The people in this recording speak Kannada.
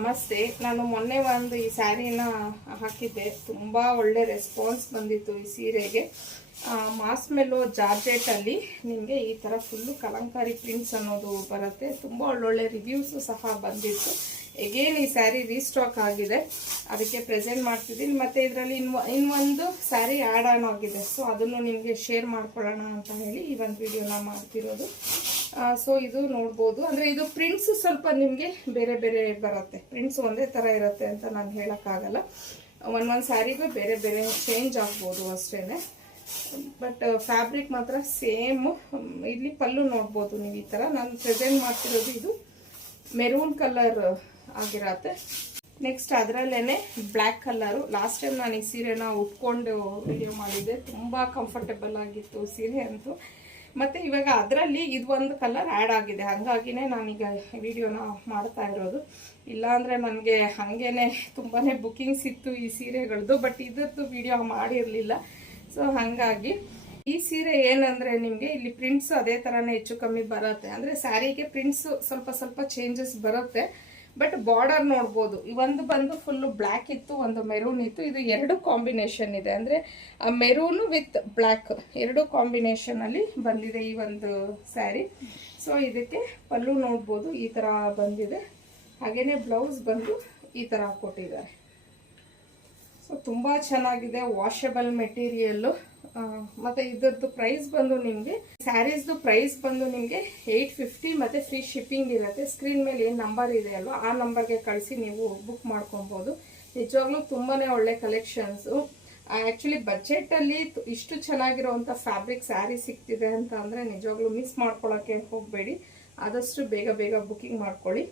ನಮಸ್ತೆ. ನಾನು ಮೊನ್ನೆ ಒಂದು ಈ ಸ್ಯಾರಿನ ಹಾಕಿದ್ದೆ. ತುಂಬ ಒಳ್ಳೆ ರೆಸ್ಪಾನ್ಸ್ ಬಂದಿತ್ತು ಈ ಸೀರೆಗೆ. ಮಾಸ್ ಮೆಲೋ ಜಾರ್ಜೆಟಲ್ಲಿ ನಿಮಗೆ ಈ ಥರ ಫುಲ್ಲು ಕಲಂಕಾರಿ ಪ್ರಿಂಟ್ಸ್ ಅನ್ನೋದು ಬರುತ್ತೆ. ತುಂಬ ಒಳ್ಳೊಳ್ಳೆ ರಿವ್ಯೂಸು ಸಹ ಬಂದಿತ್ತು. ಎಗೇನ್ ಈ ಸ್ಯಾರಿ ರೀಸ್ಟಾಕ್ ಆಗಿದೆ, ಅದಕ್ಕೆ ಪ್ರೆಸೆಂಟ್ ಮಾಡ್ತಿದ್ದೀನಿ. ಮತ್ತು ಇದರಲ್ಲಿ ಇನ್ನೊಂದು ಸ್ಯಾರಿ ಆ್ಯಡ್ ಆನ್ ಆಗಿದೆ. ಸೊ ಅದನ್ನು ನಿಮಗೆ ಶೇರ್ ಮಾಡ್ಕೊಳ್ಳೋಣ ಅಂತ ಹೇಳಿ ಈ ಒಂದು ವಿಡಿಯೋನ ಮಾಡ್ತಿರೋದು. ಸೊ ಇದು ನೋಡ್ಬೋದು. ಅಂದರೆ ಇದು ಪ್ರಿಂಟ್ಸ್ ಸ್ವಲ್ಪ ನಿಮಗೆ ಬೇರೆ ಬೇರೆ ಬರುತ್ತೆ. ಪ್ರಿಂಟ್ಸ್ ಒಂದೇ ಥರ ಇರುತ್ತೆ ಅಂತ ನಾನು ಹೇಳೋಕ್ಕಾಗಲ್ಲ. ಒಂದೊಂದು ಸ್ಯಾರಿಗೂ ಬೇರೆ ಬೇರೆ ಚೇಂಜ್ ಆಗ್ಬೋದು ಅಷ್ಟೇ. ಬಟ್ ಫ್ಯಾಬ್ರಿಕ್ ಮಾತ್ರ ಸೇಮ್. ಇಲ್ಲಿ ಪಲ್ಲು ನೋಡ್ಬೋದು ನೀವು. ಈ ಥರ ನಾನು ಪ್ರೆಸೆಂಟ್ ಮಾಡ್ತಿರೋದು ಇದು ಮೆರೂನ್ ಕಲರ್ ಆಗಿರತ್ತೆ. ನೆಕ್ಸ್ಟ್ ಅದರಲ್ಲೇ ಬ್ಲ್ಯಾಕ್ ಕಲರು. ಲಾಸ್ಟ್ ಟೈಮ್ ನಾನು ಈ ಸೀರೆನ ಉಟ್ಕೊಂಡು ವಿಡಿಯೋ ಮಾಡಿದ್ದೆ. ತುಂಬ ಕಂಫರ್ಟೇಬಲ್ ಆಗಿತ್ತು ಸೀರೆ ಅಂತೂ. ಮತ್ತು ಇವಾಗ ಅದರಲ್ಲಿ ಇದು ಒಂದು ಕಲರ್ ಆ್ಯಡ್ ಆಗಿದೆ, ಹಾಗಾಗಿನೇ ನಾನೀಗ ವಿಡಿಯೋನ ಮಾಡ್ತಾ ಇರೋದು. ಇಲ್ಲಾಂದರೆ ನನಗೆ ಹಾಗೇ ತುಂಬಾ ಬುಕ್ಕಿಂಗ್ಸ್ ಇತ್ತು ಈ ಸೀರೆಗಳದ್ದು, ಬಟ್ ಇದ್ರದ್ದು ವಿಡಿಯೋ ಮಾಡಿರಲಿಲ್ಲ. ಸೊ ಹಾಗಾಗಿ ಈ ಸೀರೆ ಏನಂದರೆ ನಿಮಗೆ ಇಲ್ಲಿ ಪ್ರಿಂಟ್ಸ್ ಅದೇ ಥರನೇ ಹೆಚ್ಚು ಕಮ್ಮಿ ಬರುತ್ತೆ. ಅಂದರೆ ಸ್ಯಾರಿಗೆ ಪ್ರಿಂಟ್ಸ್ ಸ್ವಲ್ಪ ಸ್ವಲ್ಪ ಚೇಂಜಸ್ ಬರುತ್ತೆ. ಬಟ್ ಬಾರ್ಡರ್ ನೋಡ್ಬೋದು, ಒಂದು ಬಂದು ಫುಲ್ಲು ಬ್ಲ್ಯಾಕ್ ಇತ್ತು, ಒಂದು ಮೆರೂನ್ ಇತ್ತು. ಇದು ಎರಡು ಕಾಂಬಿನೇಷನ್ ಇದೆ. ಅಂದರೆ ಮೆರೂನು ವಿತ್ ಬ್ಲ್ಯಾಕ್ ಎರಡು ಕಾಂಬಿನೇಷನಲ್ಲಿ ಬಂದಿದೆ ಈ ಒಂದು ಸ್ಯಾರಿ. ಸೊ ಇದಕ್ಕೆ ಪಲ್ಲು ನೋಡ್ಬೋದು ಈ ಥರ ಬಂದಿದೆ. ಹಾಗೆಯೇ ಬ್ಲೌಸ್ ಬಂದು ಈ ಥರ ಕೊಟ್ಟಿದ್ದಾರೆ. ಸೊ ತುಂಬ ಚೆನ್ನಾಗಿದೆ, ವಾಷಬಲ್ ಮೆಟೀರಿಯಲ್ಲು. ಮತ್ತು ಇದರದ್ದು ಪ್ರೈಸ್ ಬಂದು ನಿಮಗೆ, ಸ್ಯಾರೀಸ್ದು ಪ್ರೈಸ್ ಬಂದು ನಿಮಗೆ 850 ಮತ್ತು ಫ್ರೀ ಶಿಪ್ಪಿಂಗ್ ಇರುತ್ತೆ. ಸ್ಕ್ರೀನ್ ಮೇಲೆ ಏನು ನಂಬರ್ ಇದೆ ಅಲ್ವಾ, ಆ ನಂಬರ್ಗೆ ಕಳಿಸಿ ನೀವು ಬುಕ್ ಮಾಡ್ಕೊಬೋದು. ನಿಜವಾಗ್ಲೂ ತುಂಬಾ ಒಳ್ಳೆ ಕಲೆಕ್ಷನ್ಸು. ಆ್ಯಕ್ಚುಲಿ ಬಜೆಟಲ್ಲಿ ಇಷ್ಟು ಚೆನ್ನಾಗಿರೋವಂಥ ಫ್ಯಾಬ್ರಿಕ್ ಸ್ಯಾರಿ ಸಿಗ್ತಿದೆ ಅಂತ ಅಂದರೆ ನಿಜವಾಗ್ಲೂ ಮಿಸ್ ಮಾಡ್ಕೊಳ್ಳೋಕ್ಕೆ ಹೋಗಬೇಡಿ. ಆದಷ್ಟು ಬೇಗ ಬೇಗ ಬುಕ್ಕಿಂಗ್ ಮಾಡ್ಕೊಳ್ಳಿ.